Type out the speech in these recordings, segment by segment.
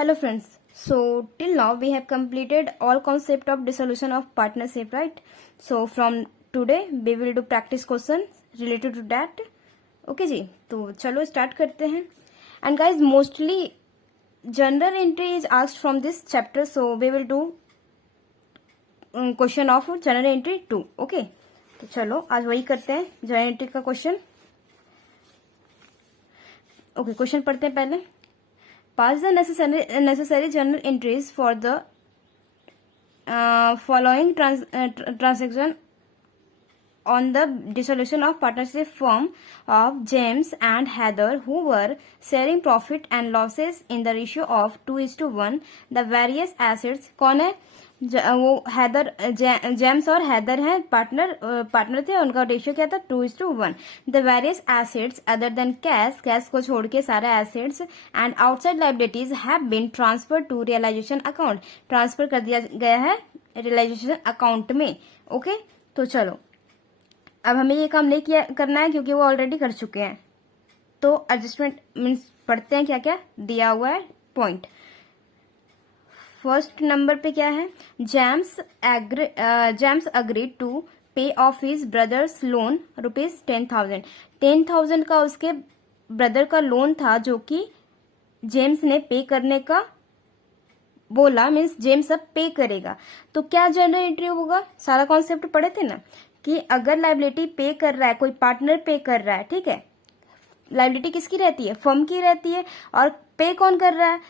Hello friends. So till now we have completed all concept of dissolution of partnership, right? So from today we will do practice questions related to that. Okay जी, तो चलो start करते हैं. And guys, mostly general entry is asked from this chapter, so we will do question of general entry 2. Okay, तो चलो आज वही करते हैं general entry का question. Okay, क्वेश्चन पढ़ते हैं पहले. Pass the necessary journal entries for the following transaction on the dissolution of partnership firm of James and Heather, who were sharing profit and losses in the ratio of 2:1. The various assets कौन है? वो Haider James और हैदर हैं, partner थे. उनका ratio क्या था? 2:1. The various assets other than cash को छोड़ के सारे assets and outside liabilities have been transfer to realisation account. Transfer कर दिया गया है रियलाइजेशन अकाउंट में. ओके, तो चलो अब हमें ये काम नहीं करना है क्योंकि वो ऑलरेडी कर चुके हैं. तो एडजस्टमेंट मीन्स पढ़ते हैं क्या क्या दिया हुआ है पॉइंट. फर्स्ट नंबर पे क्या है? जेम्स अग्रीड टू पे ऑफ हिज ब्रदर्स लोन ₹10,000. 10,000 का उसके ब्रदर का लोन था जो कि जेम्स ने पे करने का बोला. मीन्स जेम्स अब पे करेगा. तो क्या जनरल एंट्री होगा? सारा कॉन्सेप्ट पढ़े थे ना कि अगर लाइबिलिटी पे कर रहा है, कोई पार्टनर पे कर रहा है, ठीक है, लाइबिलिटी किसकी रहती है? फर्म की रहती है. और पे कौन कर रहा है?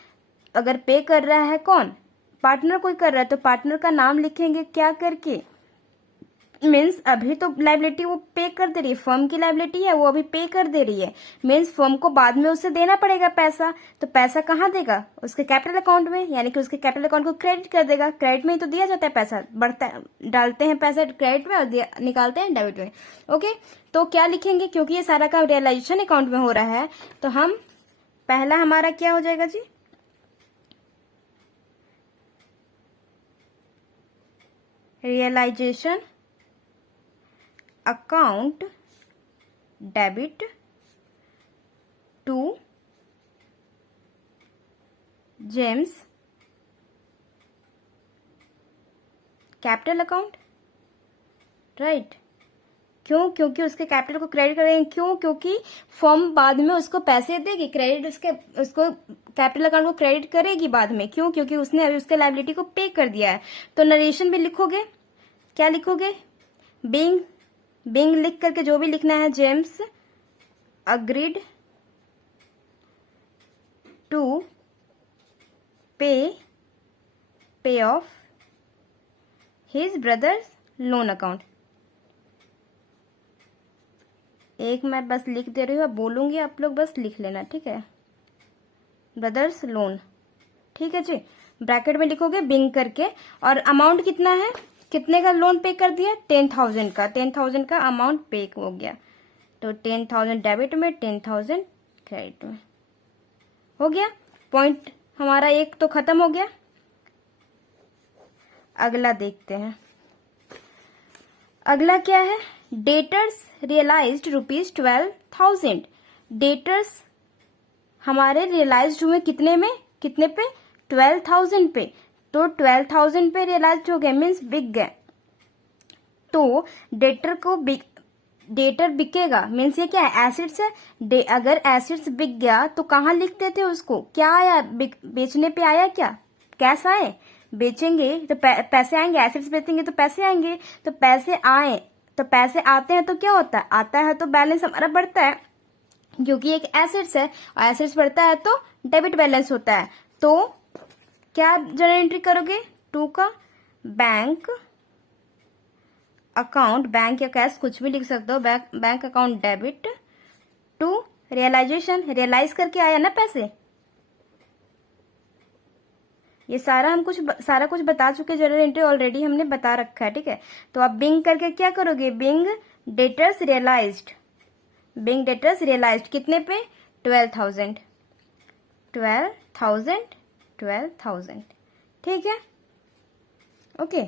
अगर पे कर रहा है कौन? पार्टनर कोई कर रहा है, तो पार्टनर का नाम लिखेंगे क्या करके. मीन्स अभी तो लाइबिलिटी वो पे कर दे रही है, फर्म की लाइबिलिटी है, वो अभी पे कर दे रही है. मीन्स फर्म को बाद में उसे देना पड़ेगा पैसा. तो पैसा कहाँ देगा? उसके कैपिटल अकाउंट में, यानी कि उसके कैपिटल अकाउंट को क्रेडिट कर देगा. क्रेडिट में ही तो दिया जाता है पैसा, बढ़ता है, डालते हैं पैसा क्रेडिट में और निकालते हैं डेबिट में. ओके, तो क्या लिखेंगे? क्योंकि ये सारा काम रियलाइजेशन अकाउंट में हो रहा है, तो हम पहला हमारा क्या हो जाएगा जी? Realisation account debit to James capital account, right. क्यों? क्योंकि उसके कैपिटल को क्रेडिट करेंगे. क्यों? क्योंकि फर्म बाद में उसको पैसे देगी, क्रेडिट उसको कैपिटल अकाउंट को क्रेडिट करेगी बाद में. क्यों? क्योंकि उसने अभी उसके लाइबिलिटी को पे कर दिया है. तो नरेशन भी लिखोगे. क्या लिखोगे? बिंग लिख करके जो भी लिखना है. जेम्स अग्रीड टू पे of his brothers loan account. एक मैं बस लिख दे रही हूँ, अब बोलूंगी, आप लोग बस लिख लेना, ठीक है? ब्रदर्स लोन, ठीक है जी. ब्रैकेट में लिखोगे बिंग करके. और अमाउंट कितना है? कितने का लोन पे कर दिया? 10,000 का. 10,000 का अमाउंट पे हो गया. तो 10,000 डेबिट में, 10,000 क्रेडिट में. हो गया पॉइंट हमारा एक तो खत्म हो गया. अगला देखते हैं. अगला क्या है? Debtors realised ₹12,000. डेटर्स हमारे रियलाइज्ड हुए कितने में? कितने पे? 12,000 पे. तो 12,000 पे रियलाइज्ड हो गए, मीन्स बिक गए. तो डेटर बिकेगा, मीन्स ये क्या है? एसेट्स है. अगर एसेट्स बिक गया तो कहाँ लिखते थे उसको? क्या आया? बेचने पे आया क्या? कैश आए? बेचेंगे तो पैसे आएंगे. एसेट्स बेचेंगे तो पैसे आएंगे. तो पैसे आए, तो पैसे आते हैं तो क्या होता है? आता है तो बैलेंस हमारा बढ़ता है, क्योंकि एक एसेट्स है और एसेट्स बढ़ता है तो डेबिट बैलेंस होता है. तो क्या जनरल एंट्री करोगे? 2 का बैंक अकाउंट, बैंक या कैश कुछ भी लिख सकते हो. Bank account debit to realisation. Realise करके आया ना पैसे. ये सारा कुछ बता चुके. जनरल एंट्री ऑलरेडी हमने बता रखा है, ठीक है? तो आप बिंग करके क्या करोगे? Being debtors realised. Being debtors realised कितने पे? 12,000. 12,000, ठीक है? ओके,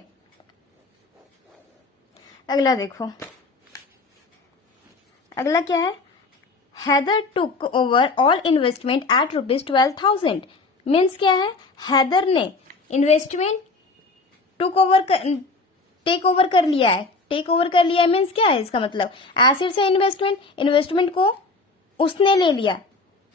अगला देखो. अगला क्या है? Haider took over all investment at ₹12,000. Means क्या है, हैदर ने इन्वेस्टमेंट टेक ओवर कर लिया है। टेक ओवर कर लिया है मीन्स क्या है इसका मतलब, एसिड से इन्वेस्टमेंट को उसने ले लिया।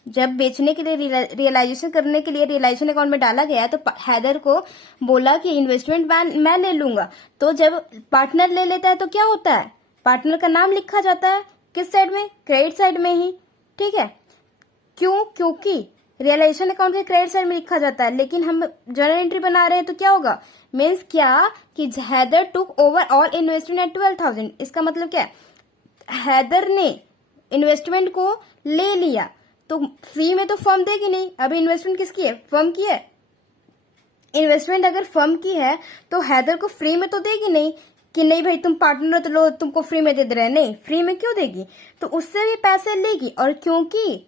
जब बेचने के लिए रियलाइजेशन करने के लिए रियलाइजेशन अकाउंट में डाला गया तो हैदर को बोला कि इन्वेस्टमेंट मैं ले लूंगा। तो जब पार्टनर ले लेता है तो क्या होता है, पार्टनर का नाम लिखा जाता है किस साइड में, क्रेडिट साइड में ही। ठीक है, क्यों, क्योंकि रियलाइजेशन अकाउंट के क्रेडिट साइड में लिखा जाता है, लेकिन हम जर्नल एंट्री बना रहे हैं तो क्या होगा, मीन्स क्या कि Haider took over all investment at 12,000। इसका मतलब क्या है, हैदर ने इन्वेस्टमेंट को ले लिया तो फ्री में तो फर्म देगी नहीं। अभी इन्वेस्टमेंट किसकी है, फर्म की है। इन्वेस्टमेंट अगर फर्म की है तो हैदर को फ्री में तो देगी नहीं कि नहीं भाई तुम पार्टनर हो तो लो तुमको फ्री में दे रहे हैं, नहीं, फ्री में क्यों देगी, तो उससे भी पैसे लेगी। और क्योंकि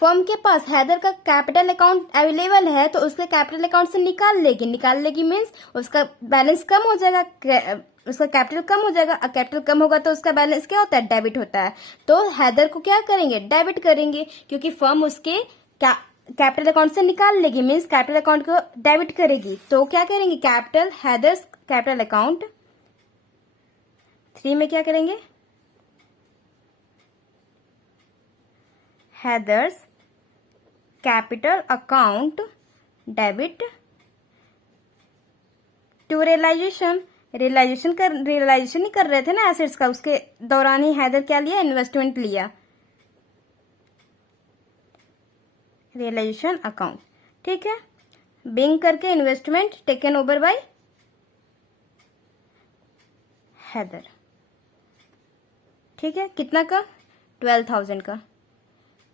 फर्म के पास हैदर का कैपिटल अकाउंट अवेलेबल है तो उसके कैपिटल अकाउंट से निकाल लेगी मीन्स उसका बैलेंस कम हो जाएगा, उसका कैपिटल कम हो जाएगा। कैपिटल कम होगा तो उसका बैलेंस क्या होता है, डेबिट होता है। तो हैदर को क्या करेंगे, डेबिट करेंगे, क्योंकि फर्म उसके कैपिटल अकाउंट से निकाल लेगी मीन्स कैपिटल अकाउंट को डेबिट करेगी। तो क्या करेंगे, कैपिटल हैदर्स कैपिटल अकाउंट 3 में क्या करेंगे, Haider's capital account debit to realisation नहीं कर रहे थे ना एसेट्स का, उसके दौरान ही हैदर क्या लिया, इन्वेस्टमेंट लिया, रियलाइजेशन अकाउंट। ठीक है, बिंग करके investment taken over by Haider. ठीक है, कितना का, 12,000 का,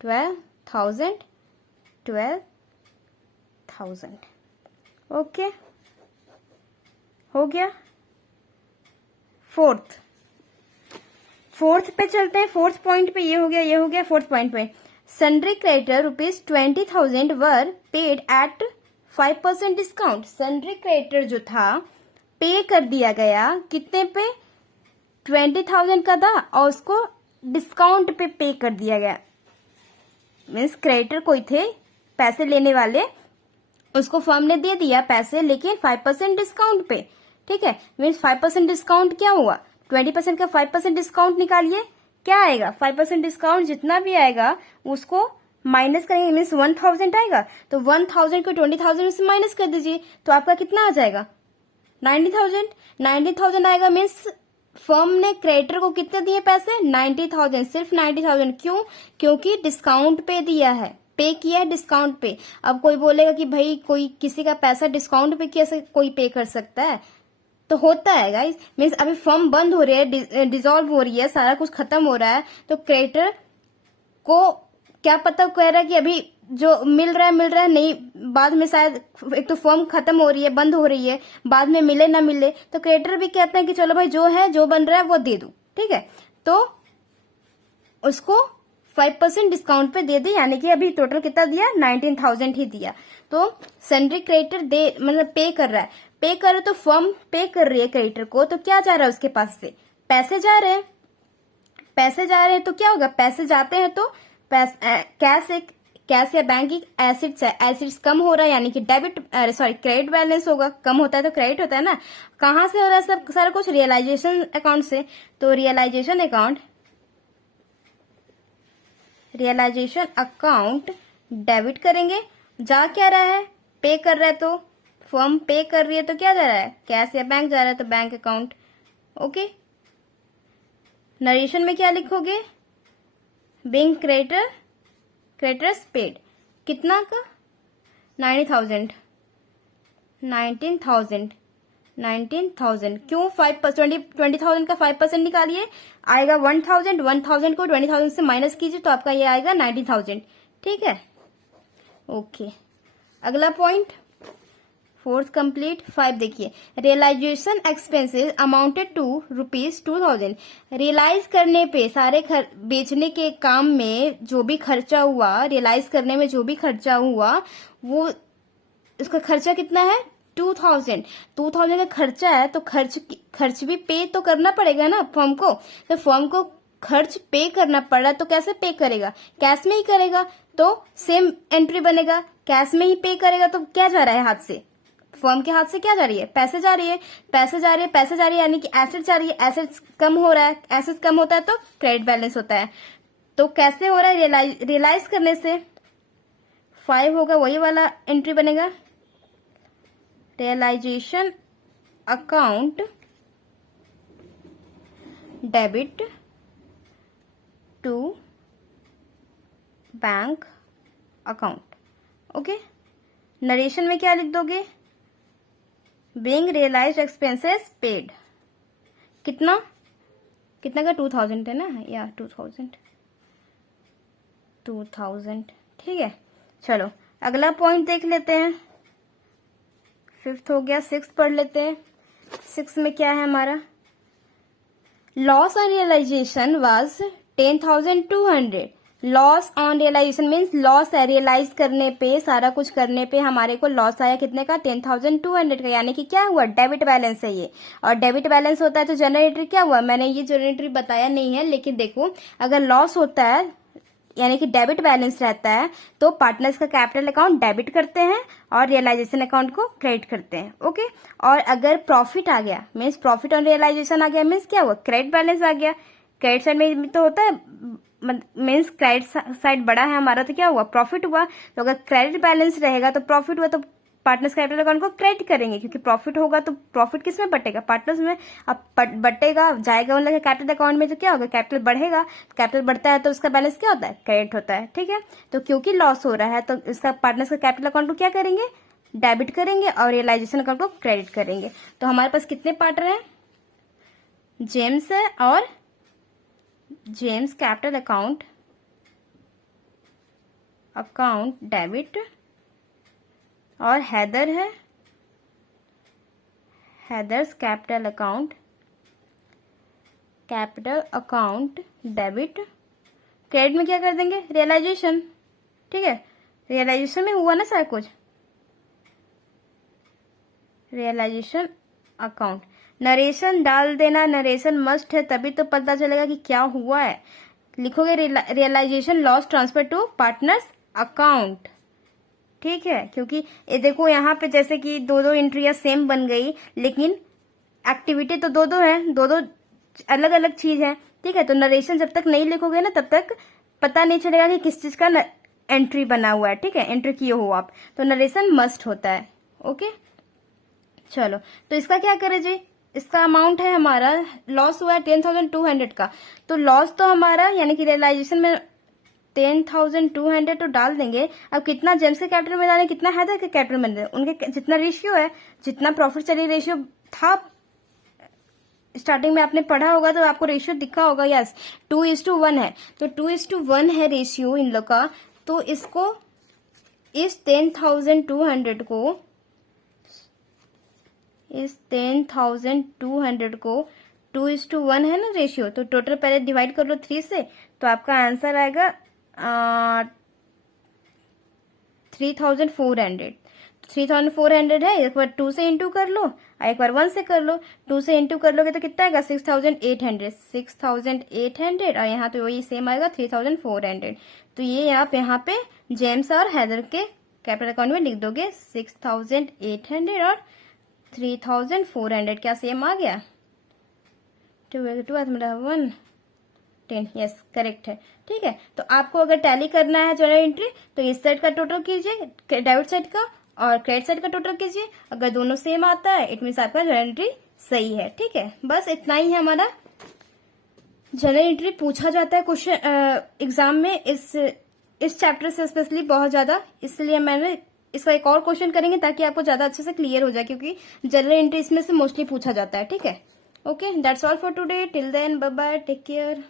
12,000 ओके, हो गया। फोर्थ पे चलते हैं, फोर्थ पॉइंट पे ये हो गया। फोर्थ पॉइंट पे sundry creditor ₹20,000 were paid at 5% discount. Sundry creditor जो था पे कर दिया गया, कितने पे, 20,000 का था और उसको डिस्काउंट पे कर दिया गया। मीन्स क्रेडिटर कोई थे पैसे लेने वाले, उसको फर्म ने दे दिया पैसे लेकिन 5% डिस्काउंट पे। ठीक है, मीन्स 5% डिस्काउंट क्या हुआ, 20% का 5% डिस्काउंट निकालिए, क्या आएगा, 5% डिस्काउंट जितना भी आएगा उसको माइनस करेंगे मीन्स 1,000 आएगा। तो 1,000 को 20,000 से माइनस कर दीजिए तो आपका कितना आ जाएगा, 90,000 आएगा। मीन्स फर्म ने क्रेडिटर को कितने दिए पैसे, 90,000, सिर्फ 90,000। क्यों, क्योंकि डिस्काउंट पे दिया है, पे किया है डिस्काउंट पे। अब कोई बोलेगा कि भाई कोई किसी का पैसा डिस्काउंट पे कैसे कोई पे कर सकता है, तो होता है गाइस। मीन्स अभी फर्म बंद हो रही है, डिसॉल्व हो रही है, सारा कुछ खत्म हो रहा है, तो क्रेडिटर को क्या पता कह रहा है कि अभी जो मिल रहा है नहीं, बाद में शायद एक तो फर्म खत्म हो रही है, बंद हो रही है, बाद में मिले ना मिले, तो क्रेडिटर भी कहते हैं कि चलो भाई जो है जो बन रहा है वो दे दो। ठीक है, तो उसको 5% डिस्काउंट पे दे दे, यानी कि अभी टोटल कितना दिया, 19,000 ही दिया। तो सन्ड्री क्रेडिटर दे मतलब पे कर रहा है, पे कर रहे तो फर्म पे कर रही है क्रेडिटर को, तो क्या जा रहा है उसके पास से, पैसे जा रहे हैं। तो क्या होगा, पैसे जाते हैं तो कैश या बैंक की एसिड्स है, एसिड्स कम हो रहा है यानी कि क्रेडिट बैलेंस होगा, कम होता है तो क्रेडिट होता है ना। कहां से हो रहा है सब सारा कुछ, रियलाइजेशन अकाउंट से। तो रियलाइजेशन अकाउंट डेबिट करेंगे, जा क्या रहा है, पे कर रहा है, तो फर्म पे कर रही है तो क्या जा रहा है, कैश या बैंक जा रहा है तो बैंक अकाउंट। ओके, नरेशन में क्या लिखोगे, बिंग क्रेडिटर्स पेड, कितना का, 19,000। क्यों, 20,000 का 5% निकालिए, आएगा 1,000। 1,000 को 20,000 से माइनस कीजिए तो आपका ये आएगा 19,000। ठीक है, ओके। अगला पॉइंट, फोर्थ कंप्लीट। 5 देखिए, realisation expenses amounted to ₹2,000। Realise करने पे सारे बेचने के काम में जो भी खर्चा हुआ, रियलाइज करने में जो भी खर्चा हुआ, वो उसका खर्चा कितना है, 2,000। 2,000 का खर्चा है तो खर्च भी पे तो करना पड़ेगा ना फर्म को। तो फर्म को खर्च पे करना पड़ रहा है तो कैसे पे करेगा, कैश में ही करेगा, तो सेम एंट्री बनेगा, कैश में ही पे करेगा तो क्या जा रहा है हाथ से, फर्म के हाथ से क्या जा रही है, पैसे जा रही है, पैसे जा रही है, पैसे जा रही है, यानी कि एसेट जा रही है, एसेट्स कम हो रहा है, एसेट्स कम होता है तो क्रेडिट बैलेंस होता है। तो कैसे हो रहा है, रियलाइज करने से 5 होगा, वही वाला एंट्री बनेगा, realisation account debit to bank account. Okay, narration में क्या लिख दोगे, बीइंग रियलाइज्ड एक्सपेंसेस पेड, कितना कितना का 2000 है ना, या 2000, ठीक है। चलो अगला पॉइंट देख लेते हैं, 5th हो गया, 6th पढ़ लेते हैं। 6 में क्या है हमारा, loss on realisation was 10,200। Loss on realisation means loss है, रियलाइज करने पे, सारा कुछ करने पे हमारे को लॉस आया कितने का, 10,200 का, यानी कि क्या हुआ, डेबिट बैलेंस है ये। और डेबिट बैलेंस होता है तो जनरल एंट्री क्या हुआ, मैंने ये जनरल एंट्री बताया नहीं है, लेकिन देखो अगर लॉस होता है यानी कि डेबिट बैलेंस रहता है तो पार्टनर्स का कैपिटल अकाउंट डेबिट करते हैं और रियलाइजेशन अकाउंट को क्रेडिट करते हैं। ओके, और अगर प्रॉफिट आ गया मीन्स प्रॉफिट ऑन रियलाइजेशन आ गया मीन्स क्या हुआ, क्रेडिट बैलेंस आ गया। क्रेडिट साइड में तो होता है मीन्स क्रेडिट साइड बड़ा है हमारा तो क्या हुआ, प्रॉफिट हुआ। तो अगर क्रेडिट बैलेंस रहेगा तो प्रॉफिट हुआ, तो पार्टनर्स कैपिटल अकाउंट को क्रेडिट करेंगे, क्योंकि प्रॉफिट होगा तो प्रॉफिट किस में बटेगा, पार्टनर्स में। अब बटेगा जाएगा मतलब कैपिटल अकाउंट में, तो क्या होगा, कैपिटल बढ़ेगा, कैपिटल बढ़ता है तो उसका बैलेंस क्या होता है, क्रेडिट होता है। ठीक है, तो क्योंकि लॉस हो रहा है तो इसका पार्टनर्स का कैपिटल अकाउंट को क्या करेंगे, डेबिट करेंगे और रियलाइजेशन अकाउंट को क्रेडिट करेंगे। तो हमारे पास कितने पार्टनर हैं, जेम्स है और जेम्स कैपिटल अकाउंट डेबिट, और हैदर है Haiders capital account debit. Credit में क्या कर देंगे, रियलाइजेशन। ठीक है, रियलाइजेशन में हुआ ना सारा कुछ, रियलाइजेशन अकाउंट। नरेशन डाल देना, नरेशन मस्ट है तभी तो पता चलेगा कि क्या हुआ है। लिखोगे realization loss transfer to partners account. ठीक है, क्योंकि ये देखो यहाँ पे जैसे कि दो दो एंट्रियां सेम बन गई, लेकिन एक्टिविटी तो दो दो है, दो दो अलग अलग चीज है। ठीक है, तो नरेशन जब तक नहीं लिखोगे ना तब तक पता नहीं चलेगा कि किस चीज का एंट्री बना हुआ है। ठीक है, एंट्री किए हो आप, तो नरेशन मस्ट होता है। ओके, चलो तो इसका क्या करें जी, इसका अमाउंट है हमारा, लॉस हुआ है 10,200 का, तो लॉस तो हमारा यानी कि रियलाइजेशन में 10,200 तो डाल देंगे। अब कितना जेम्स के कैपिटल में डालें, कितना हैदर के कैपिटल में डालें, उनके जितना रेशियो है, जितना प्रॉफिट चली रेशियो था स्टार्टिंग में आपने पढ़ा होगा तो आपको रेशियो दिखा होगा, यस 2:1 है, तो 2:1 है रेशियो इन लोग का। तो इसको इस 10,200 को 2:1 है ना रेशियो, तो टोटल पहले डिवाइड कर लो 3 से, तो आपका आंसर आएगा 3,400। 3,400 है, एक बार 2 से इंटू कर लो और एक बार 1 से कर लो। 2 से इंटू कर लोगे तो कितना आएगा, 6,800 और यहाँ तो वही सेम आएगा 3,400। तो ये आप यहाँ पे जेम्स और हैदर के कैपिटल अकाउंट में लिख दोगे 6,800 और 3,400, क्या सेम आ गया, 1 10, यस करेक्ट है। ठीक है, तो आपको अगर टैली करना है जनरल एंट्री तो इस साइड का टोटल कीजिए, डेबिट साइड का, और क्रेडिट साइड का टोटल कीजिए। अगर दोनों सेम आता है इट मीन्स आपका जनरल एंट्री सही है। ठीक है, बस इतना ही है हमारा। जनरल एंट्री पूछा जाता है क्वेश्चन एग्जाम में इस चैप्टर से स्पेशली बहुत ज्यादा, इसलिए मैंने इसका एक और क्वेश्चन करेंगे ताकि आपको ज्यादा अच्छे से क्लियर हो जाए, क्योंकि जनरल एंट्री इसमें से मोस्टली पूछा जाता है। ठीक है, okay, that's all for today, till then bye bye, take care.